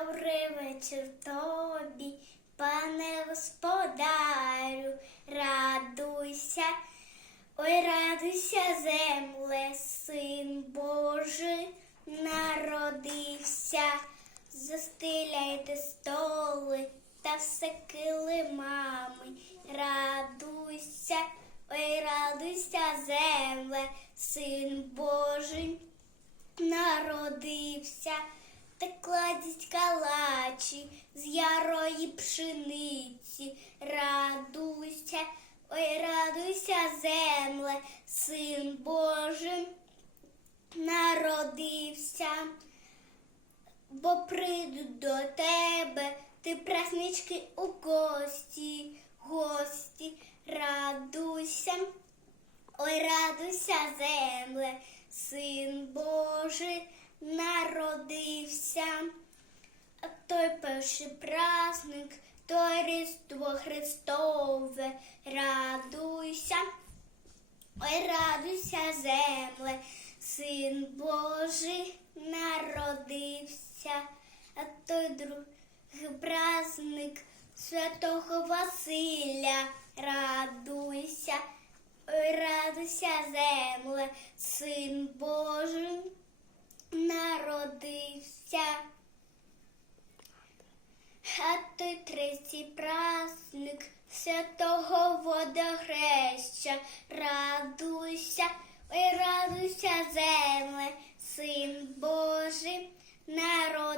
Добрий вечір тобі, пане господарю, радуйся, ой, радуйся, земле, син Божий народився. Застеляйте столи та все килимами, радуйся, ой, радуйся, земле, син Божий народився, та кладіть калачі з ярої пшениці, радуйся, ой, радуйся, земле, син Божий народився, бо прийдуть до тебе, ти праснички у гості, гості, радуйся. Ой, радуйся, земле, син Божий народився. Той перший праздник, то Різдво Христове, радуйся. Ой, радуйся, земле, син Божий народився. А той другий праздник святого Василя, радуйся. Ой, радуйся, земле, син Божий народився. Той третій праздник святого водохреща, радуйся, ой, радуйся, земле, син Божий народився.